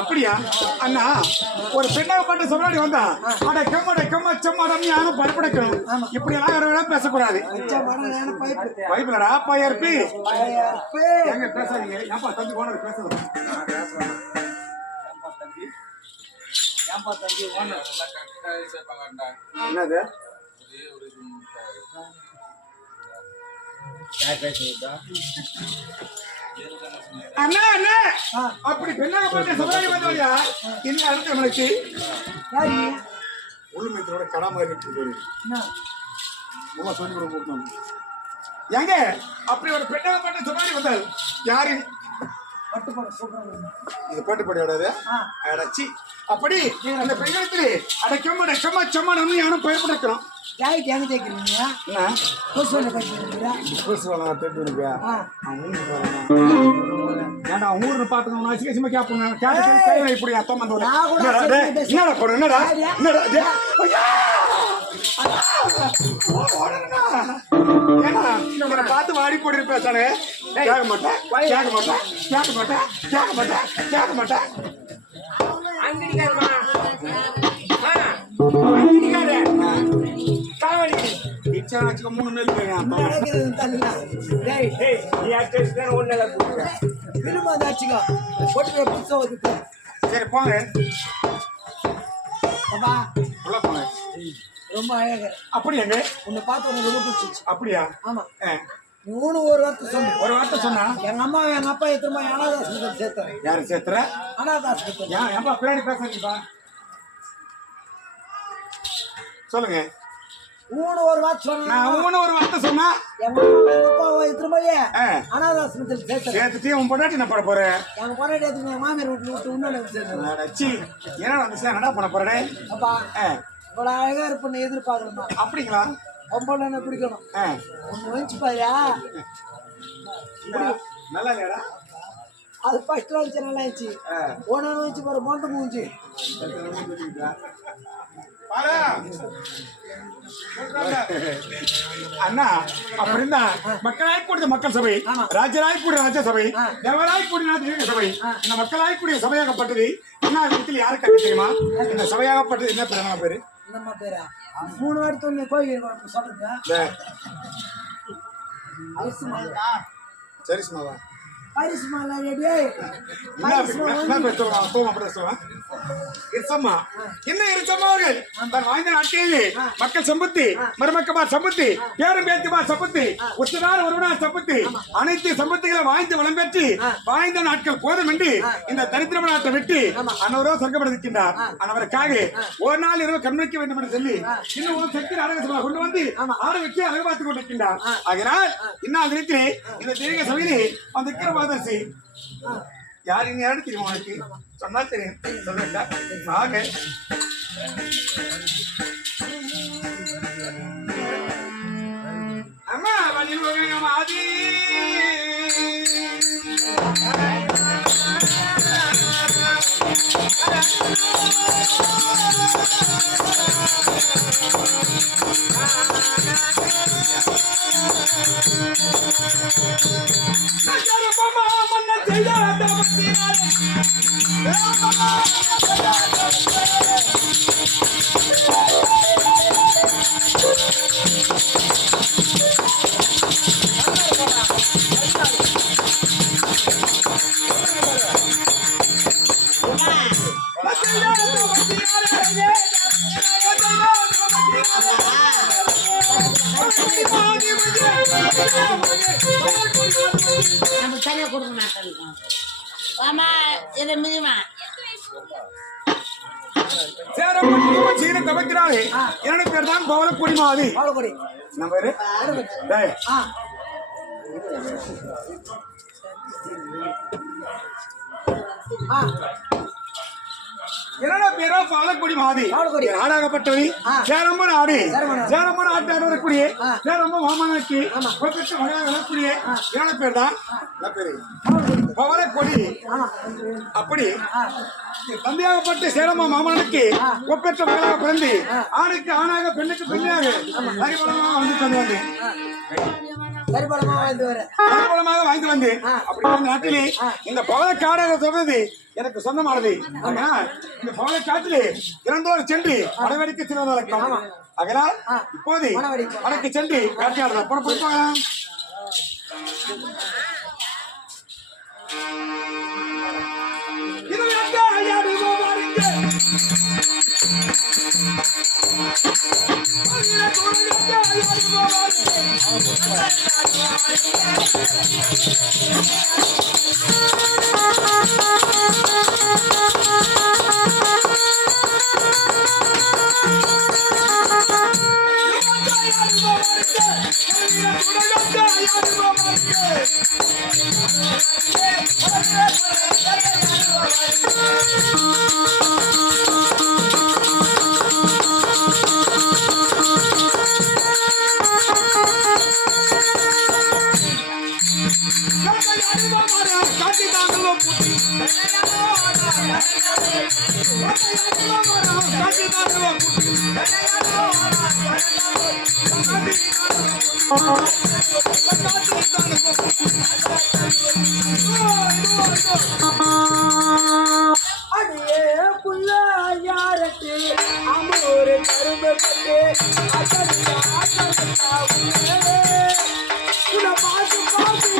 அப்படியா அண்ணா? ஒரு பெண்ணாகப்பட்ட சொல்லாடி வந்தா அடக்கம் அச்சம் யாரும் பரப்படைக்கணும். இப்படி எல்லாம் பேசக்கூடாது. பைபிளடா பையர்பி எங்க பேசாதீங்க. ஏப்பா தம்பி ஓனர் பேசுறது என்னது? அண்ணா அண்ணா அப்படி பெண்ணாகப்பட்ட சொல்லாடி வந்தோயா என்ன அடுத்த மலைக்கு உள்ளுமைத்தோட கடா மாதிரி சொல்லி கொடுக்கணும். எங்க அப்படி ஒரு பெண்ணாகப்பட்ட சொல்லாடி வந்தால் யாரு? இது பாட்டுப்படியோடாது அடச்சி. அப்படி அந்த பெண்களத்திலே அடக்கமா சம்மானம் யாரும் பயப்படக்கிறோம். ஊர்ல பாத்துக்கணும் இப்படி அத்தம் என்னடா போன என்னடா என்னடா பார்த்து வாடி போட்டு பேசானே கேட்க மாட்டேன் மூணு மேல் சரி போங்க ரொம்ப அழகா. அப்படியாங்க? உன்னை பார்த்து உனக்கு ரொம்ப பிடிச்சிச்சு. அப்படியா? ஆமா. நீ ஒரு வார்த்தை சொன்னா எங்க அம்மா எங்க அப்பா எத்தனை அனாதாசிரமத்தில் சேர்த்தாரு. யாரு சேர்த்துற? அனாதாசிரமத்தில். ஏன்பா பின்னாடி பேசுறீங்கப்பா? சொல்லுங்க. ஒரு வார்த்தை சொன்னா ஒரு வார்த்தை சொன்னா எங்க அப்பா எத்தனை அனாதாசிரமத்தில் சேர்த்துட்டு உன் பொண்டாட்டி என்ன பண்ண போறேன்? எங்க பொண்டாட்டி எத்தனை மாமியார் வீட்டுல விட்டு இன்னொன்னு என்னடா பண்ண போறேன்? அப்பா இவ்வளவு அழகா இருப்பேன்னு எதிர்பார்க்கணுமா? அப்படிங்களா? பொம்பளை என்ன பிடிக்கணும். ஒண்ணு வந்துச்சு பாயா நல்லா இல்லையாடா? அது ஃபர்ஸ்ட் வந்துச்சு நல்லா இருந்துச்சு. ஒன்னு வந்துச்சு பாரு மொண்டை மூஞ்சி. அண்ணா அப்படின்னா மக்களாய்க்கூடிய மக்கள் சபை, ராஜராய்க்கூடிய ராஜ்யசபை, தேவராய்க்கூடிய தேவ சபை, இந்த மக்களாய்க்கூடிய சபையாகப்பட்டது என்ன இடத்துல யாருக்கு தெரியுமா? இந்த சபையாகப்பட்டது என்ன பேரு? பேரு நம்ம பேரா 3 வாட்டி சொன்ன கோயில் சொல்லுங்க. சரி சுமாவா பரிசுமாலா ரெடி. அவர்கள் வாய்ந்த நாட்டிலே மக்கள் சம்பத்தி, மருமக்கமார் சம்பத்தி, பேரும் பேத்திமார் சம்பத்தி, உத்தனார் ஒருவனார் சம்பத்தி, அனைத்து சம்பத்திகளை வாய்ந்து வளம் பெற்று வாய்ந்த நாட்கள் போதும் என்று இந்த தரித்திரம நாட்டை விட்டு அன்னவரோ சொர்க்கப்பட்டிருக்கின்றார். அவருக்காக ஒரு நாள் இரவு கண்மைக்க வேண்டும் என்று சொல்லி இன்னும் சக்தி நாடக கொண்டு வந்து ஆட வச்சு அழகு பார்த்துக் கொண்டிருக்கின்றார். ஆகினால் இன்னும் தினத்திலே இந்த தெய்வீக சபையிலே அந்த மாதர்சி யார் இங்க யாரு தெரியுமா? உனக்கு சொன்னா தெரியும். சொல்லுங்க. அம்மா ஆதி என்னோட பேர் தான் பவளக்குடி மாதி. என்னோட பேரோ பாலக்குடி மாதி. நாடாகப்பட்டவை சேரம்ப நாடு, சேரம்ப நாட்டு வரக்கூடிய சேரம்ப மாமனாக்கி வரக்கூடிய என்னோட பேர் தான் பவளக்குடி. அப்படி தந்தையாகப்பட்ட சேரம்ப மாமனுக்கு ஒப்பற்ற மகளாக பிறந்து ஆணுக்கு ஆணாக பெண்ணுக்கு பெண்ணாக அறிவளமாக வந்து தந்து சரிபலமா வாழ்ந்து வர பலமாக வாங்கி வந்து அப்படி அந்த நாட்டிலே இந்த பவளக்காடு சொல்றது எனக்கு சொந்தமானது. ஆனா இந்த பவளக்காட்டிலே இறந்தோர் சென்று வடவெடிக்கு செல்வது வழக்கம். அதனால் இப்போது வடக்கு சென்று வேட்டையாடலாம். புறப்பட்டு இது வேட்டையாடுவோம் வாருங்க. அடியே புள்ள யாரட்டு அமூரு கரும்பு கட்டு அசந்தா அசந்தா உன பாத்து பாத்து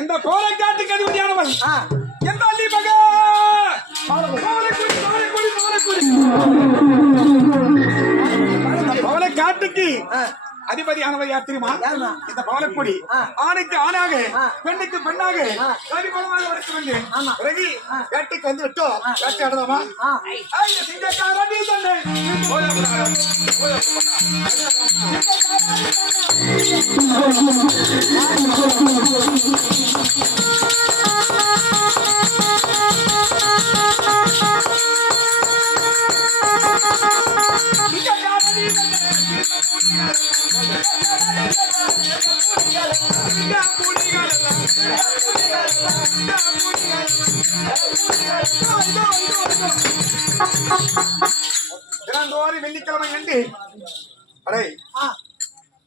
இந்த கோலைக்காட்டுக்கு அதிபதியானவன் எந்த அள்ளி மக கோலைக்காட்டுக்கு அதிபதியானவர் யார் தெரியுமா? இந்த பவளக்கொடி ஆணைக்கு ஆணாக பெண்ணுக்கு பெண்ணாக கவிபலமாக வளர்த்து வந்தேன். ரவி வேட்டைக்கு வந்து விட்டோம். வேட்டையாடலாமா? தினந்தோறும் வெள்ளிக்கிழமை என்று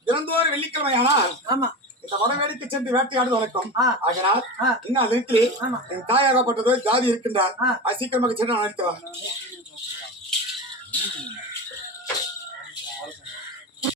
தினந்தோறும் வெள்ளிக்கிழமை ஆனால் இந்த வடவேடிக்கு சென்று வேட்டையாடுவது வழக்கம். அதனால் இன்னும் வீட்டிலே என் தாயாகப்பட்டதோ ஜாதி இருக்கின்றார். சீக்கிரமாக சென்று அழைத்து வா.